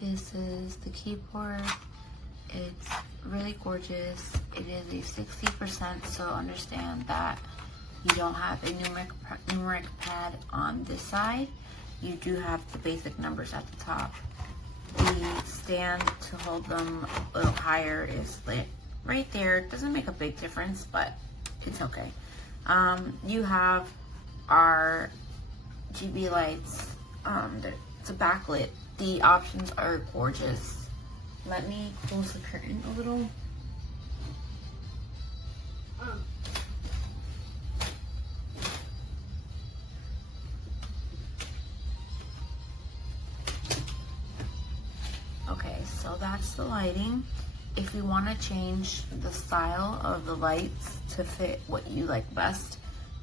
This is the keyboard. It's really gorgeous. It is a 60%, so understand that you don't have a numeric pad on this side. You do have the basic numbers at the top. The stand to hold them a little higher is right there. It doesn't make a big difference, but it's okay. You have our RGB lights. It's a backlit. The options are gorgeous. Let me close the curtain a little. Okay, so that's the lighting. If you want to change the style of the lights to fit what you like best,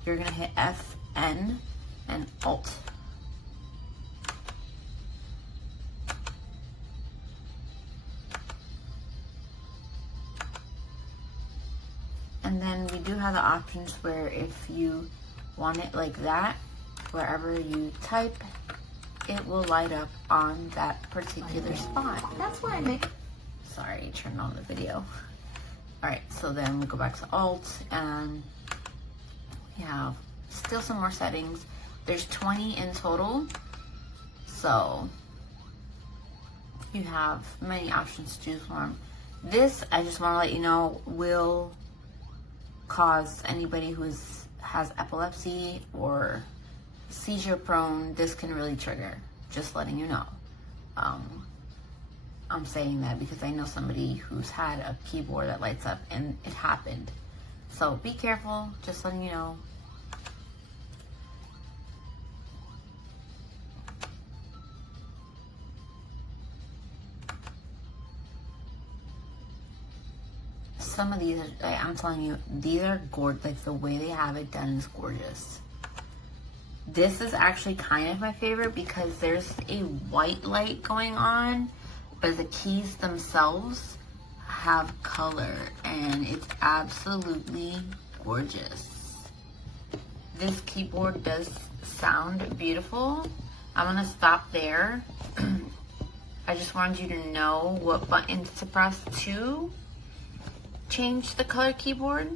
you're gonna hit FN and Alt. And then we do have the options where if you want it like that, wherever you type, it will light up on that particular spot. That's why I make... Sorry, turned on the video. All right, so then we go back to Alt and we have still some more settings. There's 20 in total. So you have many options to choose from. This, I just want to let you know, will cause anybody who has epilepsy or seizure prone, this can really trigger. Just letting you know. I'm saying that because I know somebody who's had a keyboard that lights up and it happened. So be careful, just letting you know. Some of these, I'm telling you, these are gorgeous. Like the way they have it done is gorgeous. This is actually kind of my favorite because there's a white light going on, but the keys themselves have color and it's absolutely gorgeous. This keyboard does sound beautiful. I'm gonna stop there. I just wanted you to know what buttons to press to change the color keyboard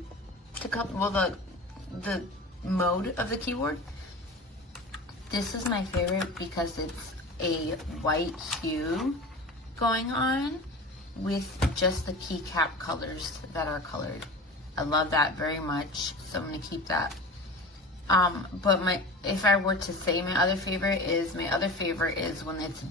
to the mode of the keyboard. This is my favorite because it's a white hue going on with just the keycap colors that are colored. I love that very much, so I'm gonna keep that. But if I were to say my other favorite is when it's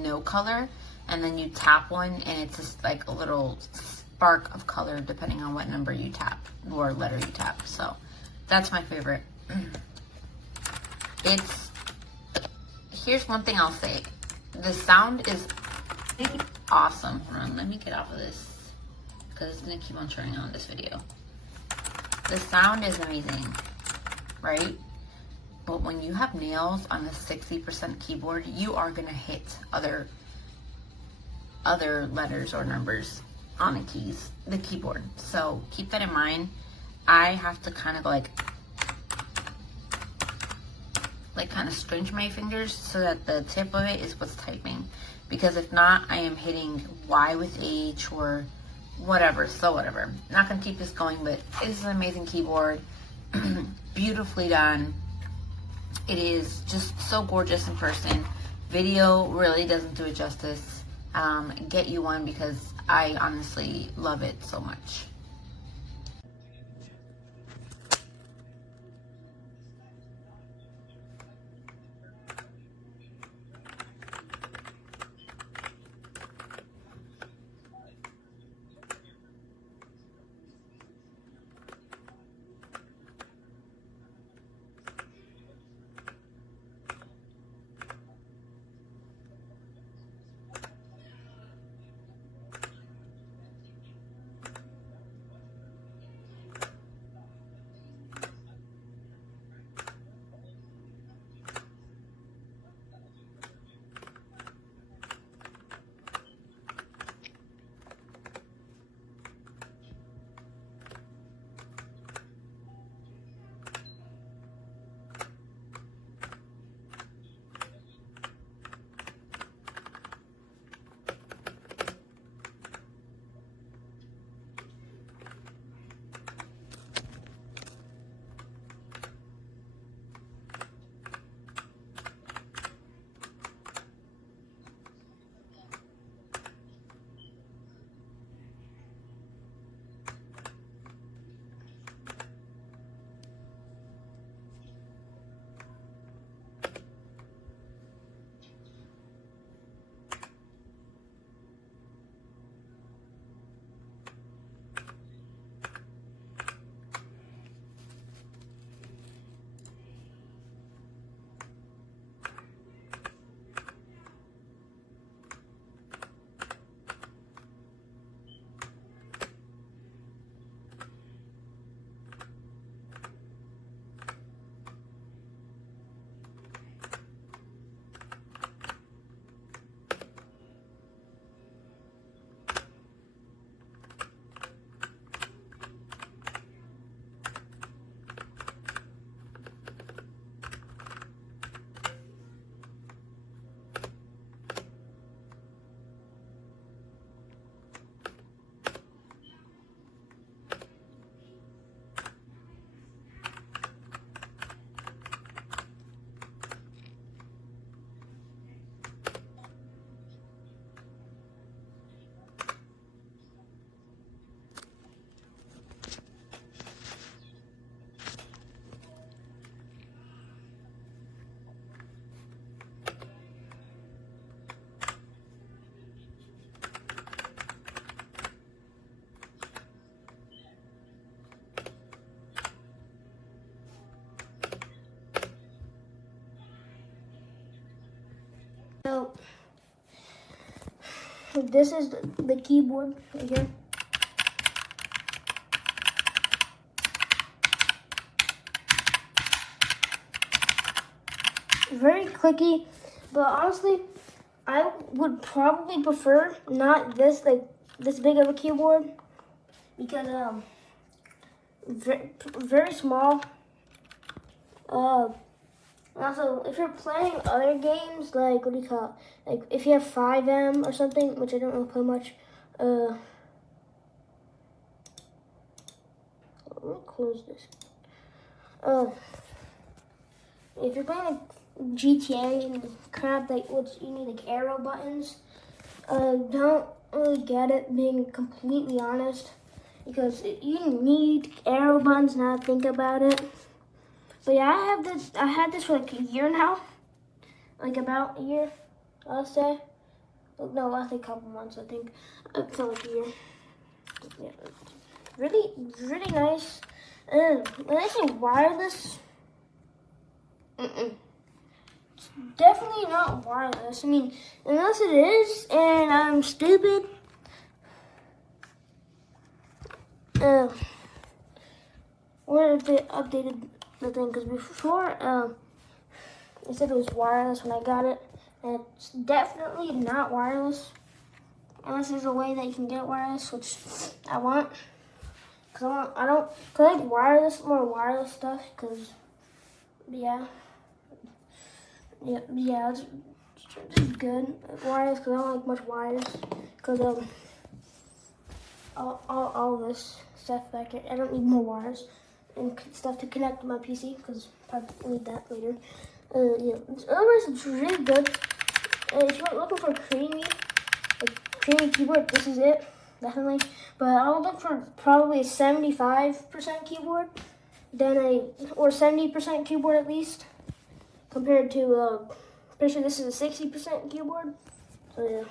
no color and then you tap one and it's just like a little spark of color depending on what number you tap or letter you tap. So that's my favorite. Here's one thing I'll say. The sound is awesome. Hold on, let me get off of this because it's gonna keep on turning on this video. The sound is amazing, right? But when you have nails on the 60% keyboard, you are gonna hit other letters or numbers on the keyboard. So keep that in mind. I have to kind of go like kind of scrunch my fingers so that the tip of it is what's typing, because if not, I am hitting Y with H or whatever. So whatever, not gonna keep this going, but it is an amazing keyboard. Beautifully done. It is just so gorgeous in person. Video really doesn't do it justice. Get you one because I honestly love it so much. This is the keyboard right here. Very clicky, but honestly, I would probably prefer not this this big of a keyboard because very small. Also, if you're playing other games, like, what do you call it? Like, if you have 5M or something, which I don't really play much, let me close this. If you're playing, like, GTA and crap, like, you need, like, arrow buttons, don't really get it, being completely honest, because you need arrow buttons, now to think about it. But yeah, I had this for like a year now. Like about a year, I'll say. No, last a couple months, I think. It felt like a year. Yeah. Really nice. When I say wireless, it's definitely not wireless. I mean, unless it is, and I'm stupid. Or if they updated the thing, because before, it said it was wireless when I got it, and it's definitely not wireless, unless there's a way that you can get it wireless, which I want, because I like more wireless stuff, because, yeah, it's good, wireless, because I don't like much wires, because, all this stuff back here, I don't need more wires and stuff to connect to my PC, because I probably need that later. Yeah, otherwise it's really good. If you're looking for a creamy keyboard, this is it, definitely. But I would look for probably a 75% keyboard, or 70% keyboard at least, compared to, pretty sure this is a 60% keyboard, so yeah.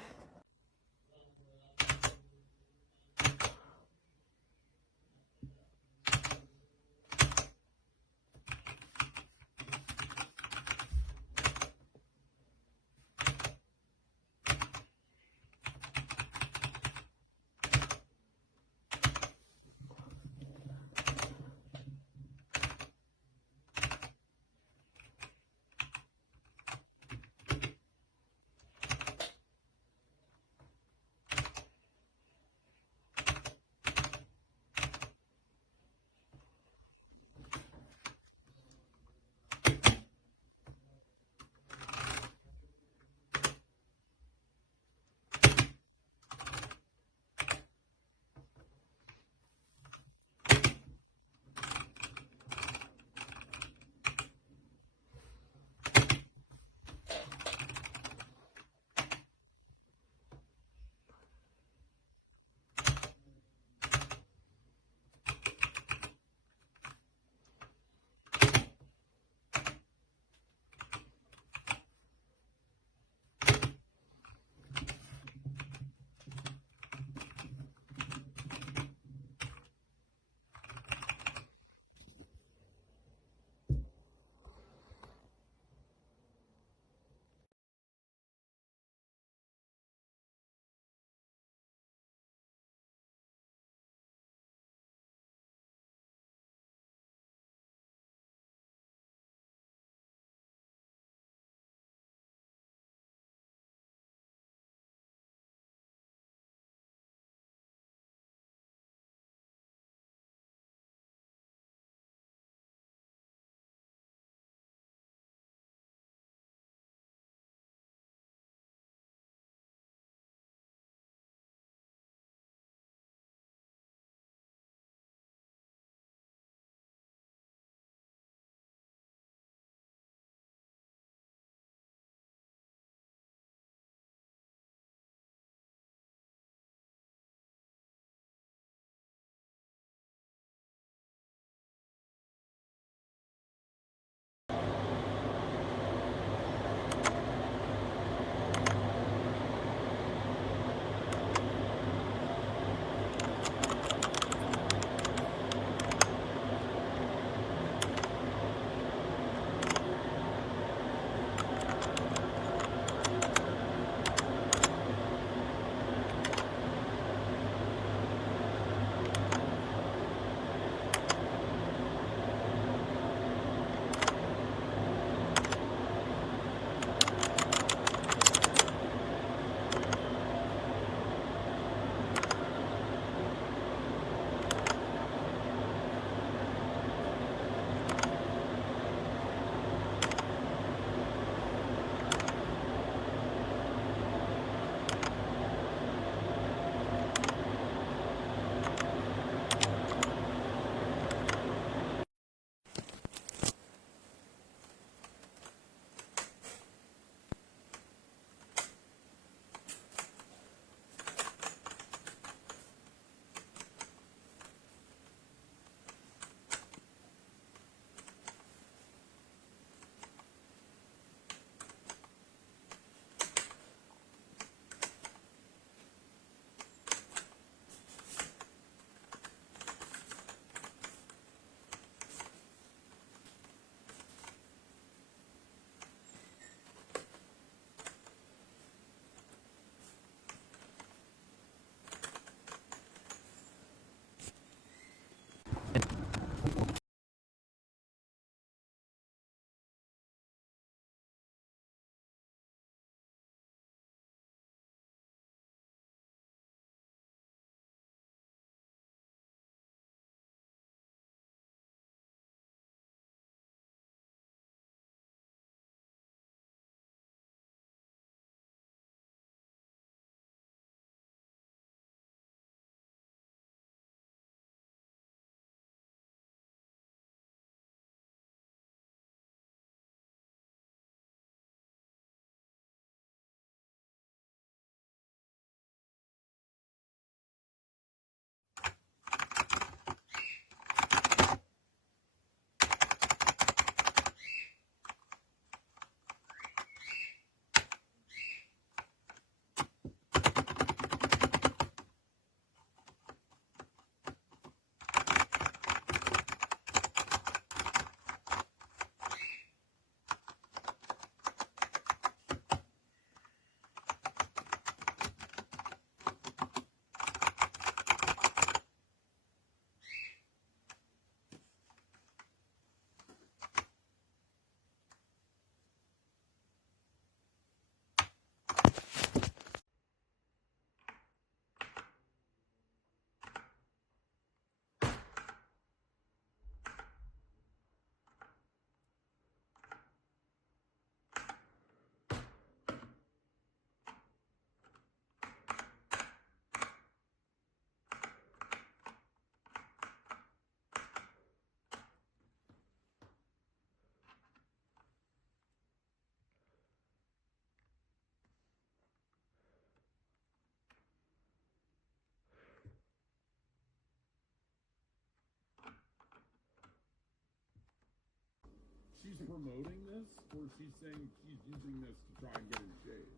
she's promoting this, or she's saying she's using this to try and get in shape.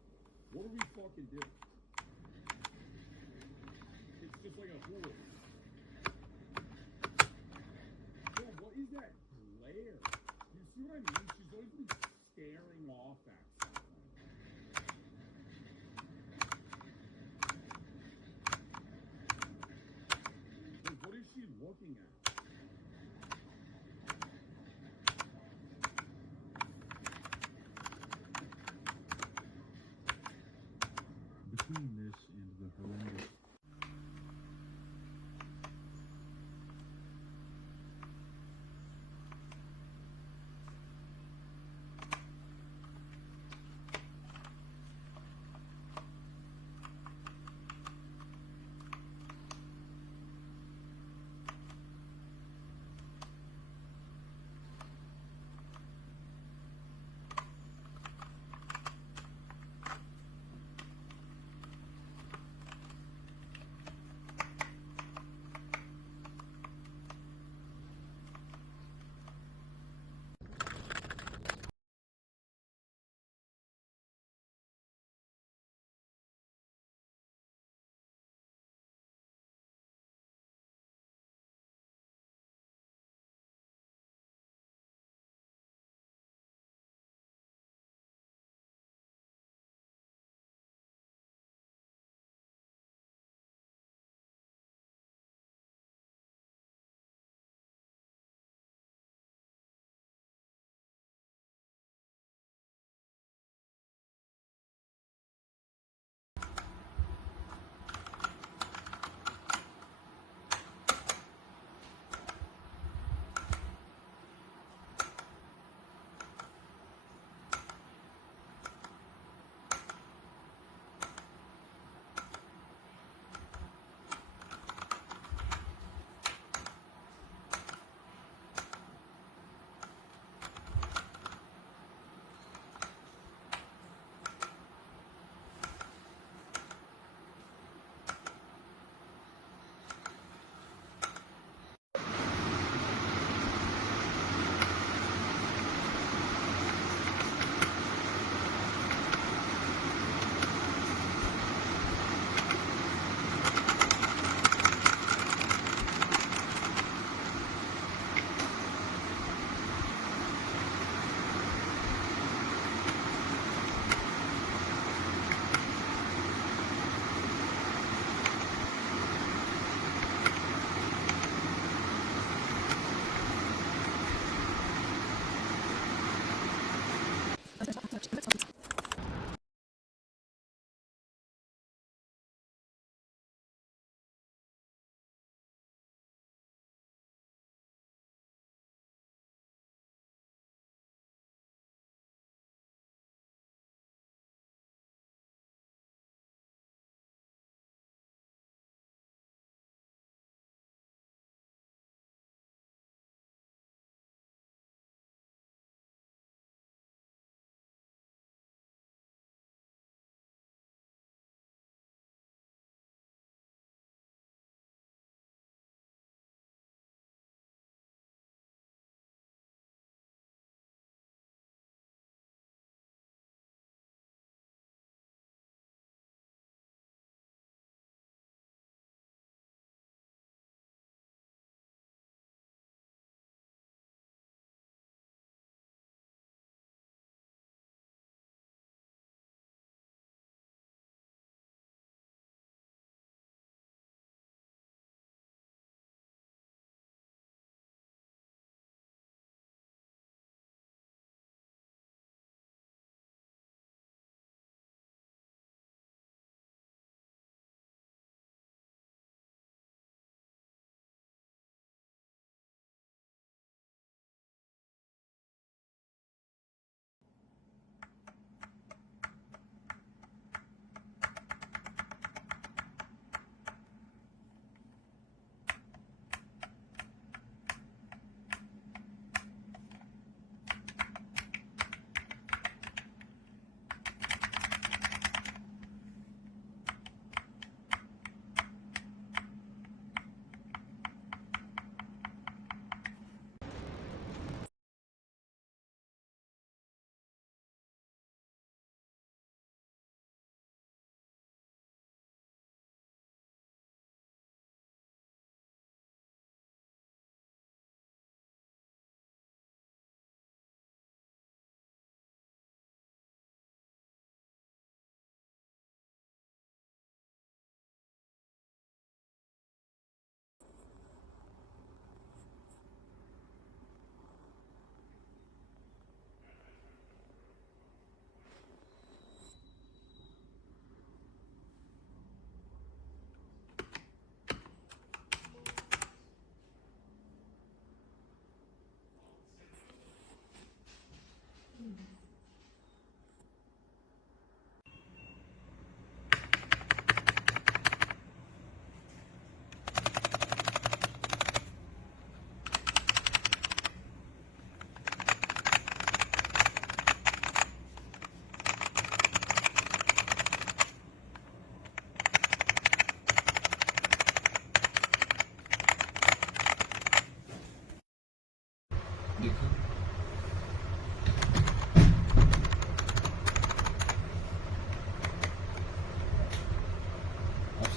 What are we fucking doing? It's just like a hole. Bro, what is that glare? You see what I mean? She's always been staring off at something. Like, what is she looking at? Between this and the horrendous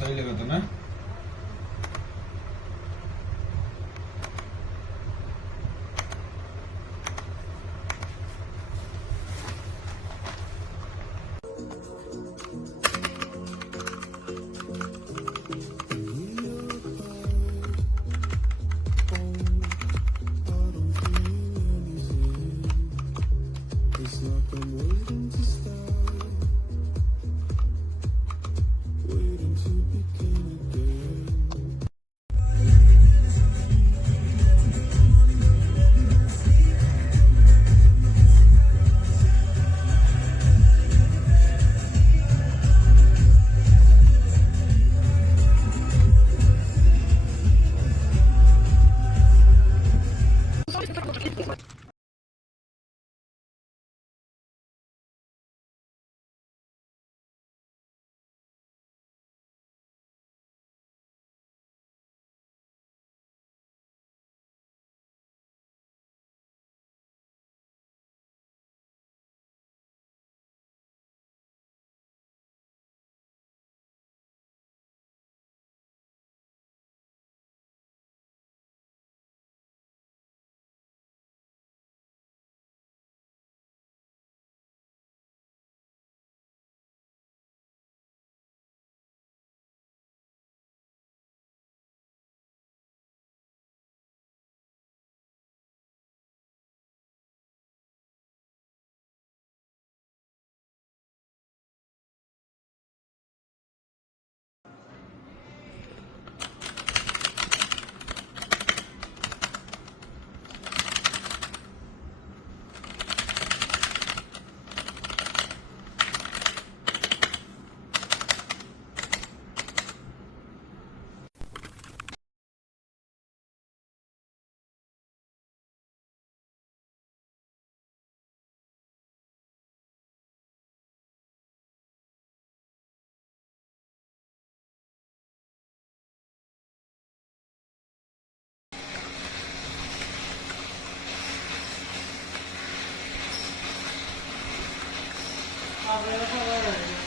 सही लगा तुम्हें? Abre la